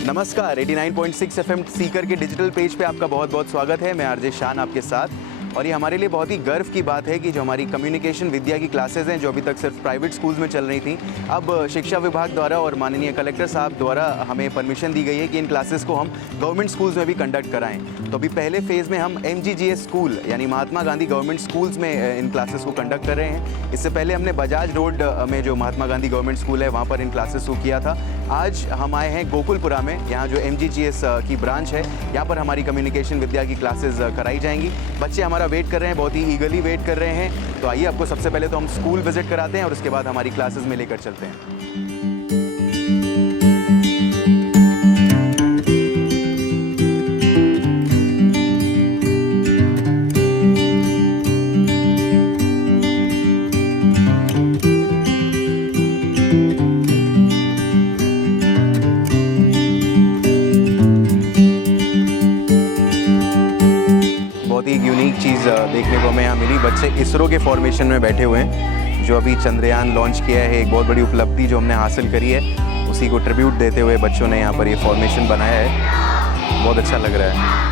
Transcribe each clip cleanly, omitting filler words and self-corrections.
नमस्कार, 89.6 एफएम सीकर के digital page पे आपका बहुत बहुत स्वागत है। मैं आरजे शान आपके साथ। और ये हमारे लिए बहुत ही गर्व की बात है कि जो हमारी कम्युनिकेशन विद्या की क्लासेस हैं, जो अभी तक सिर्फ प्राइवेट स्कूल्स में चल रही थी, अब शिक्षा विभाग द्वारा और माननीय कलेक्टर साहब द्वारा हमें परमिशन दी गई है कि इन क्लासेस को हम गवर्नमेंट स्कूल्स में भी कंडक्ट कराएं। तो अभी पहले फेज़ में हम MGGS स्कूल यानी महात्मा गांधी गवर्नमेंट स्कूल्स में इन क्लासेस को कंडक्ट कर रहे हैं। इससे पहले हमने बजाज रोड में जो महात्मा गांधी गवर्नमेंट स्कूल है वहाँ पर इन क्लासेस को किया था। आज हम आए हैं गोकुलपुरा में, यहाँ जो MGGS की ब्रांच है, यहाँ पर हमारी कम्युनिकेशन विद्या की क्लासेस कराई जाएंगी। बच्चे हमारा वेट कर रहे हैं, बहुत ही ईगरली वेट कर रहे हैं। तो आइए आपको सबसे पहले तो हम स्कूल विजिट कराते हैं और उसके बाद हमारी क्लासेस में लेकर चलते हैं। यूनिक चीज़ देखने को हमें यहाँ मिली। बच्चे इसरो के फॉर्मेशन में बैठे हुए हैं, जो अभी चंद्रयान लॉन्च किया है। एक बहुत बड़ी उपलब्धि जो हमने हासिल करी है, उसी को ट्रिब्यूट देते हुए बच्चों ने यहाँ पर ये फॉर्मेशन बनाया है। बहुत अच्छा लग रहा है।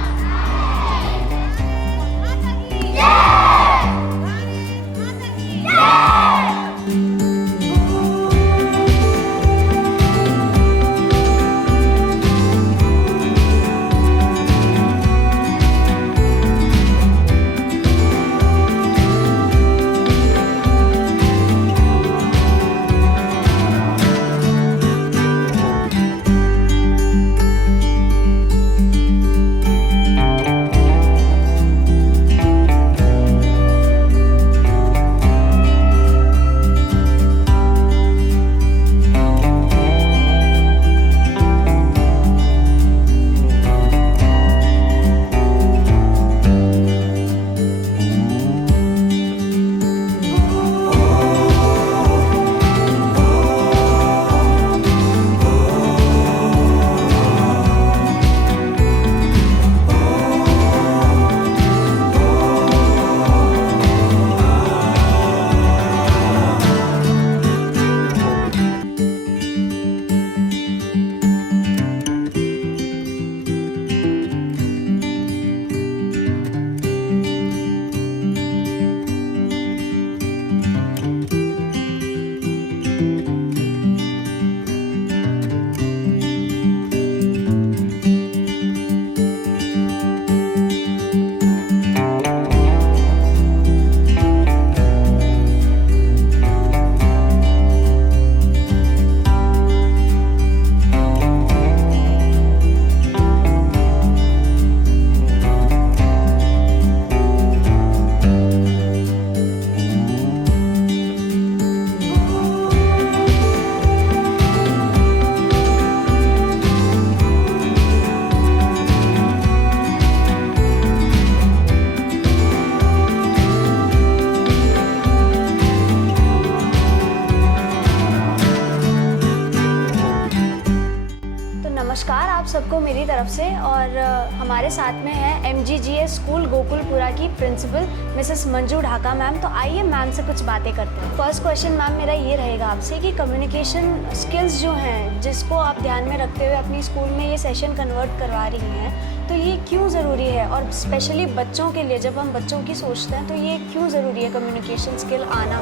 नमस्कार आप सबको मेरी तरफ से। और हमारे साथ में है MGGS स्कूल गोकुलपुरा की principal Mrs Manju Dhaka ma'am. तो आइए मैम से कुछ बातें करते हैं। फर्स्ट क्वेश्चन मैम मेरा ये रहेगा आपसे कि कम्युनिकेशन स्किल्स जो हैं, जिसको आप ध्यान में रखते हुए अपनी स्कूल में ये सेशन कन्वर्ट करवा रही हैं, तो ये क्यों ज़रूरी है? और स्पेशली बच्चों के लिए, जब हम बच्चों की सोचते हैं, तो ये क्यों ज़रूरी है कम्युनिकेशन स्किल आना?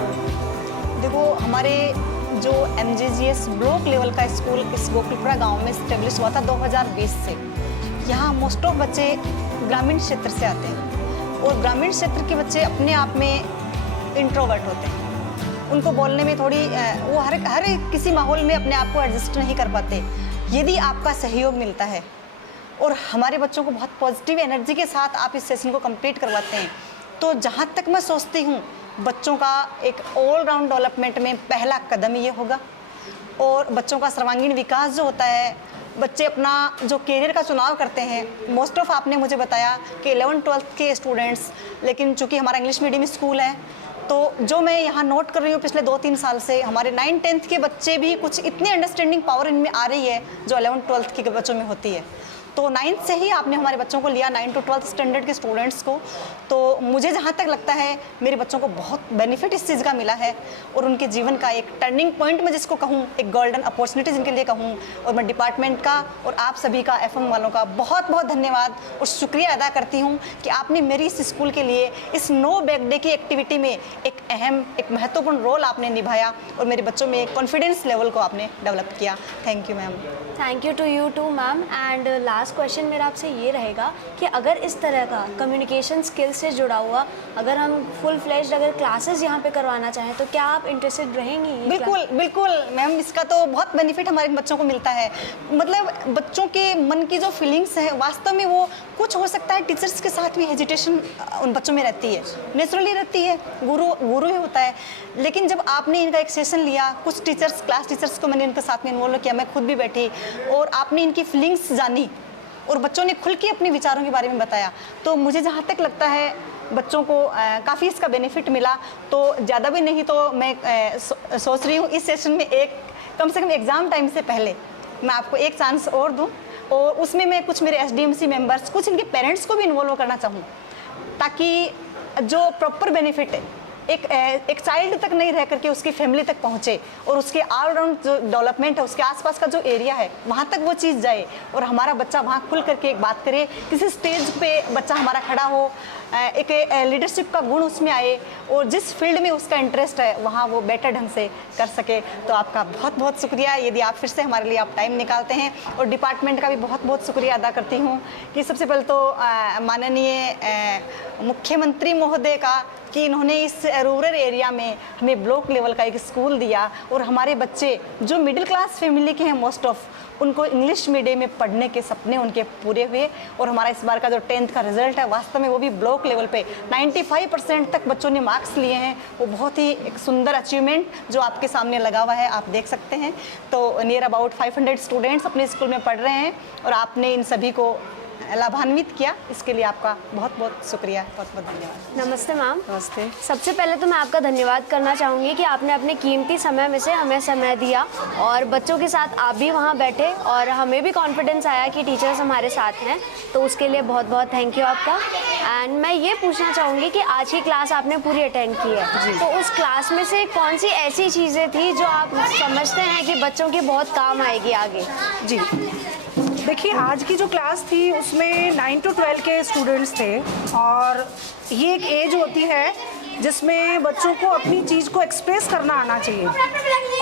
देखो, हमारे जो MGGS ब्लॉक लेवल का स्कूल इस गोकुलपुरा गांव में स्टेब्लिश हुआ था 2020 से। यहाँ मोस्ट ऑफ बच्चे ग्रामीण क्षेत्र से आते हैं और ग्रामीण क्षेत्र के बच्चे अपने आप में इंट्रोवर्ट होते हैं। उनको बोलने में थोड़ी वो हर किसी माहौल में अपने आप को एडजस्ट नहीं कर पाते। यदि आपका सहयोग मिलता है और हमारे बच्चों को बहुत पॉजिटिव एनर्जी के साथ आप इस सेशन को कंप्लीट करवाते हैं, तो जहाँ तक मैं सोचती हूँ बच्चों का एक ऑलराउंड डेवलपमेंट में पहला कदम ये होगा। और बच्चों का सर्वांगीण विकास जो होता है, बच्चे अपना जो करियर का चुनाव करते हैं, मोस्ट ऑफ आपने मुझे बताया कि 11th-12th के स्टूडेंट्स, लेकिन चूंकि हमारा इंग्लिश मीडियम स्कूल है, तो जो मैं यहाँ नोट कर रही हूँ पिछले 2-3 साल से, हमारे 9th-10th के बच्चे भी कुछ इतनी अंडरस्टैंडिंग पावर इनमें आ रही है जो 11th-12th के बच्चों में होती है। तो 9th से ही आपने हमारे बच्चों को लिया, 9 to 12th स्टैंडर्ड के स्टूडेंट्स को। तो मुझे जहाँ तक लगता है मेरे बच्चों को बहुत बेनिफिट इस चीज़ का मिला है, और उनके जीवन का एक टर्निंग पॉइंट मैं जिसको कहूँ, एक गोल्डन अपॉर्चुनिटी जिनके लिए कहूँ। और मैं डिपार्टमेंट का और आप सभी का, FM वालों का बहुत बहुत धन्यवाद और शुक्रिया अदा करती हूँ कि आपने मेरी इस स्कूल के लिए इस नो बैग डे की एक्टिविटी में एक अहम, एक महत्वपूर्ण रोल आपने निभाया और मेरे बच्चों में कॉन्फिडेंस लेवल को आपने डेवलप किया। Thank you ma'am. Thank you to you too ma'am. And last question मेरा आपसे ये रहेगा कि अगर इस तरह का कम्युनिकेशन स्किल से जुड़ा हुआ अगर हम फुल फ्लेज्ड अगर क्लासेस यहाँ पे करवाना चाहें तो क्या आप इंटरेस्टेड रहेंगी? बिल्कुल बिल्कुल मैम, इसका तो बहुत बेनिफिट हमारे बच्चों को मिलता है। मतलब बच्चों के मन की जो फीलिंग्स हैं वास्तव में वो कुछ हो सकता है टीचर्स के साथ भी हेजिटेशन उन बच्चों में रहती है, नेचुरली रहती है, गुरु ही होता है। लेकिन जब आपने इनका एक सेशन लिया, कुछ टीचर्स, क्लास टीचर्स को मैंने इनके साथ में इन्वॉल्व किया, मैं खुद भी बैठी और आपने इनकी फीलिंग्स जानी और बच्चों ने खुल के अपने विचारों के बारे में बताया, तो मुझे जहाँ तक लगता है बच्चों को काफ़ी इसका बेनिफिट मिला। तो ज़्यादा भी नहीं तो मैं सोच रही हूँ इस सेशन में एक कम से कम एग्ज़ाम टाइम से पहले मैं आपको एक चांस और दूँ, और उसमें मैं कुछ मेरे SDMC मेंबर्स, कुछ इनके पेरेंट्स को भी इन्वॉल्व करना चाहूँ, ताकि जो प्रॉपर बेनिफिट है एक चाइल्ड तक नहीं रह करके उसकी फैमिली तक पहुँचे और उसके ऑलराउंड जो डेवलपमेंट है, उसके आसपास का जो एरिया है वहाँ तक वो चीज़ जाए और हमारा बच्चा वहाँ खुल करके एक बात करे, किसी स्टेज पे बच्चा हमारा खड़ा हो, एक लीडरशिप का गुण उसमें आए और जिस फील्ड में उसका इंटरेस्ट है वहाँ वो बेटर ढंग से कर सके। तो आपका बहुत बहुत शुक्रिया यदि आप फिर से हमारे लिए आप टाइम निकालते हैं, और डिपार्टमेंट का भी बहुत बहुत शुक्रिया अदा करती हूँ कि सबसे पहले तो माननीय मुख्यमंत्री महोदय का कि इन्होंने इस रूरल एरिया में हमें ब्लॉक लेवल का एक स्कूल दिया और हमारे बच्चे जो मिडिल क्लास फैमिली के हैं मोस्ट ऑफ, उनको इंग्लिश मीडियम में पढ़ने के सपने उनके पूरे हुए। और हमारा इस बार का जो 10th का रिजल्ट है वास्तव में वो भी ब्लॉक लेवल पे 95% तक बच्चों ने मार्क्स लिए हैं। वो बहुत ही एक सुंदर अचीवमेंट जो आपके सामने लगा हुआ है, आप देख सकते हैं। तो नियर अबाउट 500 स्टूडेंट्स अपने स्कूल में पढ़ रहे हैं और आपने इन सभी को लाभान्वित किया, इसके लिए आपका बहुत बहुत शुक्रिया, बहुत बहुत धन्यवाद। नमस्ते मैम। नमस्ते। सबसे पहले तो मैं आपका धन्यवाद करना चाहूँगी कि आपने अपने कीमती समय में से हमें समय दिया और बच्चों के साथ आप भी वहाँ बैठे और हमें भी कॉन्फिडेंस आया कि टीचर्स हमारे साथ हैं, तो उसके लिए बहुत बहुत थैंक यू आपका। एंड मैं ये पूछना चाहूँगी कि आज की क्लास आपने पूरी अटेंड की है, तो उस क्लास में से कौन सी ऐसी चीज़ें थी जो आप समझते हैं कि बच्चों के बहुत काम आएगी आगे? जी देखिए, आज की जो क्लास थी उसमें 9 to 12 के स्टूडेंट्स थे और ये एक एज होती है जिसमें बच्चों को अपनी चीज़ को एक्सप्रेस करना आना चाहिए।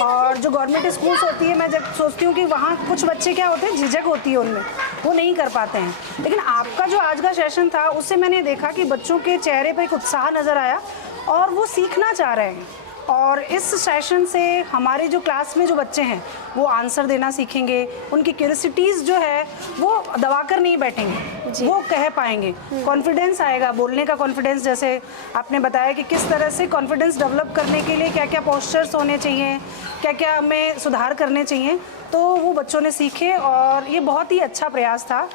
और जो गवर्नमेंट स्कूल्स होती है, मैं जब सोचती हूँ कि वहाँ कुछ बच्चे क्या होते हैं, झिझक होती है उनमें, वो नहीं कर पाते हैं। लेकिन आपका जो आज का सेशन था उससे मैंने देखा कि बच्चों के चेहरे पर एक उत्साह नज़र आया और वो सीखना चाह रहे हैं। और इस सेशन से हमारे जो क्लास में जो बच्चे हैं वो आंसर देना सीखेंगे, उनकी क्यूरियोसिटीज़ जो है वो दबाकर नहीं बैठेंगे, वो कह पाएंगे, कॉन्फिडेंस आएगा, बोलने का कॉन्फिडेंस। जैसे आपने बताया कि किस तरह से कॉन्फिडेंस डेवलप करने के लिए क्या क्या पोस्चर्स होने चाहिए, क्या क्या हमें सुधार करने चाहिए, तो वो बच्चों ने सीखे और ये बहुत ही अच्छा प्रयास था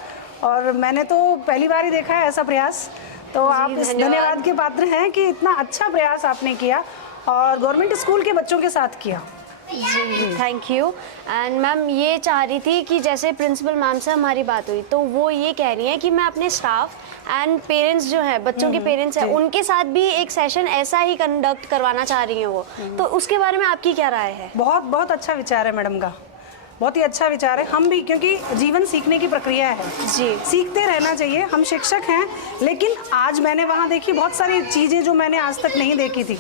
और मैंने तो पहली बार ही देखा है ऐसा प्रयास। तो आप इस धन्यवाद के पात्र हैं कि इतना अच्छा प्रयास आपने किया और गवर्नमेंट स्कूल के बच्चों के साथ किया। जी थैंक यू। एंड मैम ये चाह रही थी कि जैसे प्रिंसिपल मैम से हमारी बात हुई तो वो ये कह रही हैं कि मैं अपने स्टाफ एंड पेरेंट्स जो है, बच्चों के पेरेंट्स हैं, उनके साथ भी एक सेशन ऐसा ही कंडक्ट करवाना चाह रही हैं वो, तो उसके बारे में आपकी क्या राय है? बहुत बहुत अच्छा विचार है मैडम का, बहुत ही अच्छा विचार है। हम भी, क्योंकि जीवन सीखने की प्रक्रिया है जी, सीखते रहना चाहिए। हम शिक्षक हैं, लेकिन आज मैंने वहाँ देखी बहुत सारी चीज़ें जो मैंने आज तक नहीं देखी थी,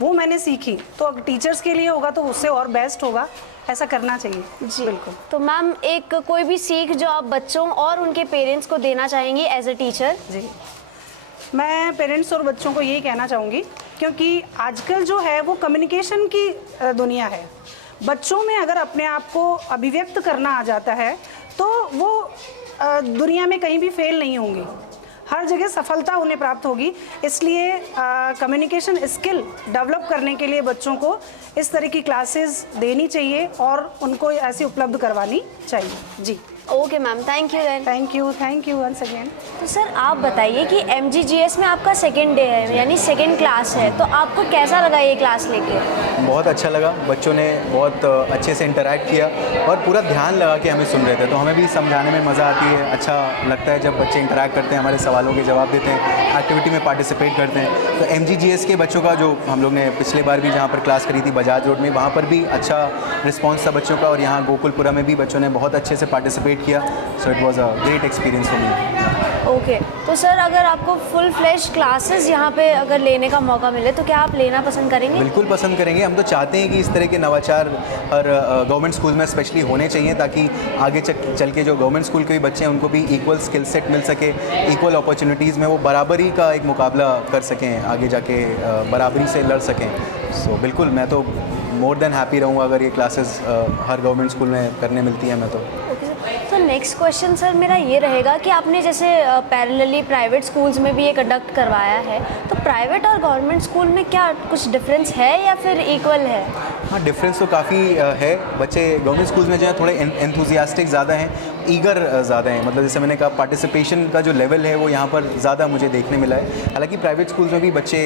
वो मैंने सीखी। तो अगर टीचर्स के लिए होगा तो उससे और बेस्ट होगा, ऐसा करना चाहिए जी बिल्कुल। तो मैम एक कोई भी सीख जो आप बच्चों और उनके पेरेंट्स को देना चाहेंगी एज ए टीचर? जी, मैं पेरेंट्स और बच्चों को यही कहना चाहूँगी, क्योंकि आजकल जो है वो कम्युनिकेशन की दुनिया है। बच्चों में अगर अपने आप को अभिव्यक्त करना आ जाता है तो वो दुनिया में कहीं भी फेल नहीं होंगे, हर जगह सफलता उन्हें प्राप्त होगी। इसलिए कम्युनिकेशन स्किल डेवलप करने के लिए बच्चों को इस तरह की क्लासेस देनी चाहिए और उनको ऐसी उपलब्ध करवानी चाहिए। जी। Okay ma'am, thank you then. Thank you once again. तो सर आप बताइए कि MGGS में आपका सेकेंड डे है, यानी सेकेंड क्लास है, तो आपको कैसा लगा ये क्लास लेके? बहुत अच्छा लगा, बच्चों ने बहुत अच्छे से इंटरेक्ट किया और पूरा ध्यान लगा के हमें सुन रहे थे, तो हमें भी समझाने में मज़ा आती है। अच्छा लगता है जब बच्चे इंटरेक्ट करते हैं, हमारे सवालों के जवाब देते हैं, एक्टिविटी में पार्टिसिपेट करते हैं। तो MGGS के बच्चों का जो हम लोग ने पिछले बार भी जहाँ पर क्लास करी थी बजाज रोड में, वहाँ पर भी अच्छा रिस्पॉन्स था बच्चों का, और यहाँ गोकुलपुरा में भी बच्चों ने बहुत अच्छे से पार्टिसिपेट किया। So it was a great experience for me. Okay तो सर अगर आपको फुल फ्लैश क्लासेस यहाँ पे अगर लेने का मौका मिले तो क्या आप लेना पसंद करेंगे? बिल्कुल पसंद करेंगे। हम तो चाहते हैं कि इस तरह के नवाचार हर गवर्नमेंट स्कूल में स्पेशली होने चाहिए, ताकि आगे चल के जो गवर्नमेंट स्कूल के भी बच्चे हैं उनको भी इक्वल स्किल सेट मिल सके, इक्वल अपॉर्चुनिटीज़ में वो बराबरी का एक मुकाबला कर सकें, आगे जाके बराबरी से लड़ सकें। सो बिल्कुल मैं तो मोर देन हैप्पी रहूँगा अगर ये क्लासेस हर गवर्नमेंट स्कूल में करने मिलती हैं। मैं तो तो नेक्स्ट क्वेश्चन सर मेरा ये रहेगा कि आपने जैसे पैरेलली प्राइवेट स्कूल्स में भी ये कंडक्ट करवाया है, तो प्राइवेट और गवर्नमेंट स्कूल में क्या कुछ डिफरेंस है या फिर इक्वल है? हाँ, डिफरेंस तो काफ़ी है। बच्चे गवर्नमेंट स्कूल्स में जो है थोड़े एंथुजियास्टिक ज़्यादा हैं, ईगर ज़्यादा हैं। मतलब जैसे मैंने कहा पार्टिसिपेशन का जो लेवल है वो यहाँ पर ज़्यादा मुझे देखने मिला है। हालांकि प्राइवेट स्कूल्स में भी बच्चे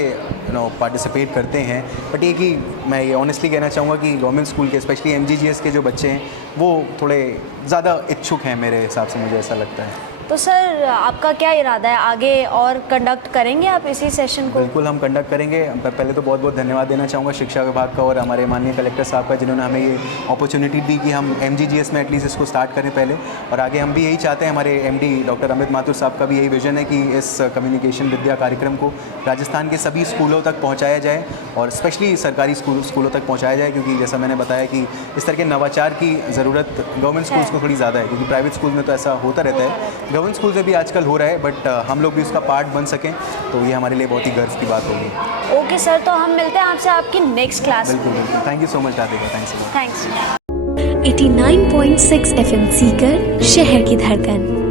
पार्टिसिपेट करते हैं, बट ये कि मैं ये ऑनेस्टली कहना चाहूँगा कि गवर्नमेंट स्कूल के स्पेशली MGGS के जो बच्चे हैं वो थोड़े ज़्यादा इच्छुक हैं मेरे हिसाब से, मुझे ऐसा लगता है। तो सर आपका क्या इरादा है, आगे और कंडक्ट करेंगे आप इसी सेशन को? बिल्कुल हम कंडक्ट करेंगे। पहले तो बहुत बहुत धन्यवाद देना चाहूँगा शिक्षा विभाग का और हमारे माननीय कलेक्टर साहब का, जिन्होंने हमें ये अपॉर्चुनिटी दी कि हम MGGS में एटलीस्ट इसको स्टार्ट करें पहले। और आगे हम भी यही चाहते हैं, हमारे MD डॉक्टर अमित माथुर साहब का भी यही विजन है कि इस कम्युनिकेशन विद्या कार्यक्रम को राजस्थान के सभी स्कूलों तक पहुँचाया जाए और स्पेशली सरकारी स्कूलों तक पहुँचाया जाए, क्योंकि जैसा मैंने बताया कि इस तरह के नवाचार की ज़रूरत गवर्नमेंट स्कूल्स को थोड़ी ज़्यादा है, क्योंकि प्राइवेट स्कूल में तो ऐसा होता रहता है, गवर्नमेंट स्कूल में भी आजकल हो रहा है, बट हम लोग भी उसका पार्ट बन सकें तो ये हमारे लिए बहुत ही गर्व की बात होगी। ओके सर, तो हम मिलते हैं आपसे आपकी नेक्स्ट क्लास में। बिल्कुल बिल्कुल, thank you so much Radhika, thanks. 89.6 89.6 FM Sikar, शहर की धड़कन।